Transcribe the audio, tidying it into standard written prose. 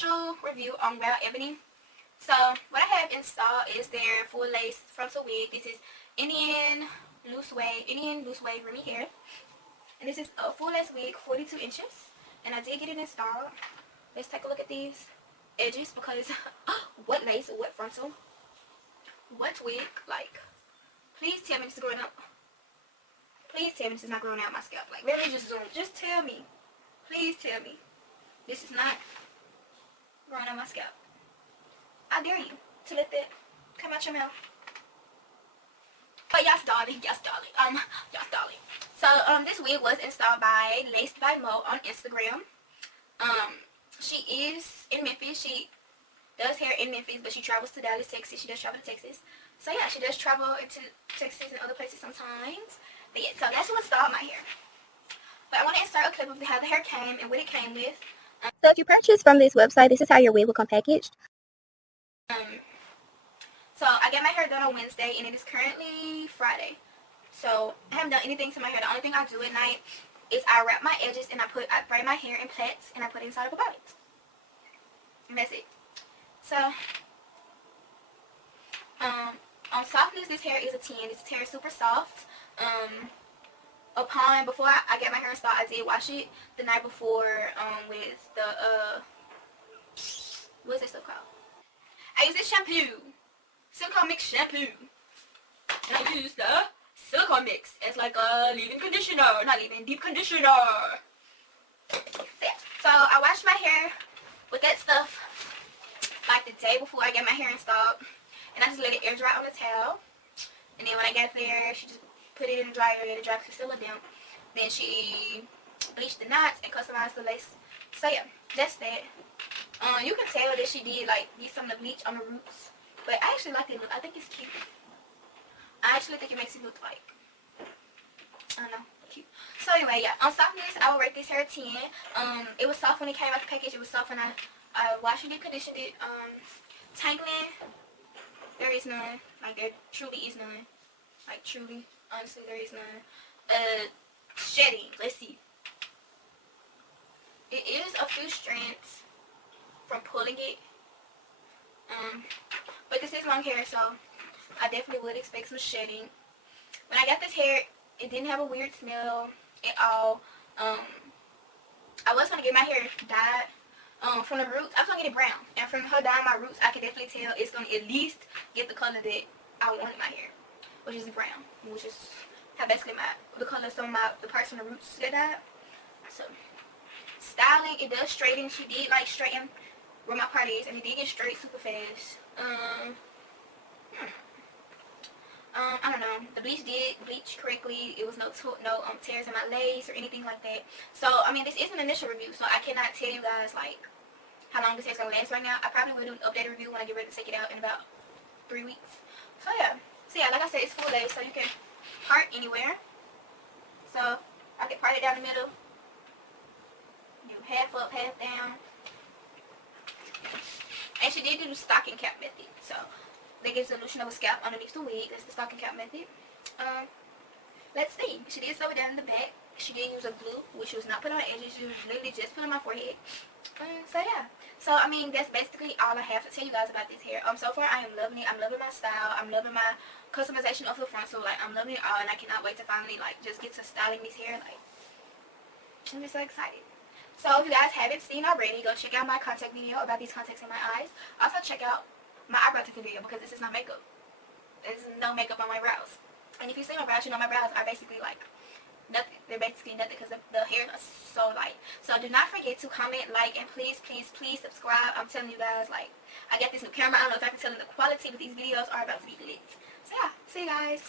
initial review on WoWEbony. So what I have installed is their full lace frontal wig. This is Indian loose wave Remy hair, and this is a full lace wig, 42 inches, and I did get it installed. Let's take a look at these edges, because what lace, what frontal, what wig, like, please tell me this is growing up. Please tell me this is not growing out my scalp. Like, really, just zoom. Just tell me. Please tell me this is not growing out my scalp. I dare you to let that come out your mouth. But yes, darling. Yes, darling. Yes, darling. So, this wig was installed by Lace by Mo on Instagram. She is in Memphis. She does hair in Memphis, but she travels to Dallas, Texas. She does travel to Texas. So yeah, she does travel into Texas and other places sometimes. But yeah, so that's who installed my hair. But I want to insert a clip of how the hair came and what it came with. So if you purchase from this website, this is how your wig will come packaged. So I got my hair done on Wednesday, and it is currently Friday. So I haven't done anything to my hair. The only thing I do at night is I wrap my edges and I braid my hair in plaits and I put it inside of a bonnet. And that's it. So on softness, this hair is a 10. This hair is super soft. Before I get my hair installed, I did wash it the night before with the what's this stuff called? I use this shampoo, silicone mix shampoo, and I use the silicone mix as like a leave-in conditioner, not leave-in, deep conditioner. So yeah, so I washed my hair with that stuff like the day before I get my hair installed, and I just let it air dry on the towel. And then when I got there, she just put it in the dryer, let it dry because it's still a damp. Then she bleached the knots and customized the lace. So yeah, that's that. You can tell that she did like get some of the bleach on the roots, but I actually like it. I think it's cute. I actually think it makes it look like, I don't know, cute. So anyway, yeah, on softness, I will rate this hair a 10. It was soft when it came out the package. It was soft when I washed it and conditioned it. Tangling, there is none. Like, there truly is none. Like, truly, honestly, there is none. Shedding, let's see. It is a few strands from pulling it. But this is long hair, so I definitely would expect some shedding. When I got this hair, it didn't have a weird smell at all. I was going to get my hair dyed from the roots. I was going to get it brown. And from her dyeing my roots, I can definitely tell it's going to at least get the color that I wanted my hair, which is brown, which is how basically the color of some of the parts from the roots get dyed. So, styling, it does straighten. She did like straighten where my part is, and it did get straight super fast. I don't know. The bleach did bleach correctly. It was no tears in my lace or anything like that. So, I mean, this is an initial review, so I cannot tell you guys, like, how long this hair's going to last right now. I probably will do an updated review when I get ready to take it out in about 3 weeks. So, yeah. Like I said, it's full lace, so you can part anywhere. So, I can part it down the middle. Do half up, half down. And she did do the stocking cap method, so that gives the illusion of a scalp underneath the wig. That's the stocking cap method. Let's see. She did sew it down in the back. She did use a glue, which she was not putting on the edges. She was literally just putting on my forehead. So yeah. So I mean, that's basically all I have to tell you guys about this hair. So far I am loving it. I'm loving my style. I'm loving my customization of the front. So like, I'm loving it all, and I cannot wait to finally like just get to styling this hair. Like, I'm just so excited. So if you guys haven't seen already, go check out my contact video about these contacts in my eyes. Also check out my eyebrow tattoo video, because this is not makeup. There's no makeup on my brows. And if you see my brows, you know my brows are basically like nothing. They're basically nothing because the hair is so light. So do not forget to comment, like, and please, please, please subscribe. I'm telling you guys, like, I got this new camera. I don't know if I can tell you the quality, but these videos are about to be lit. So yeah, see you guys.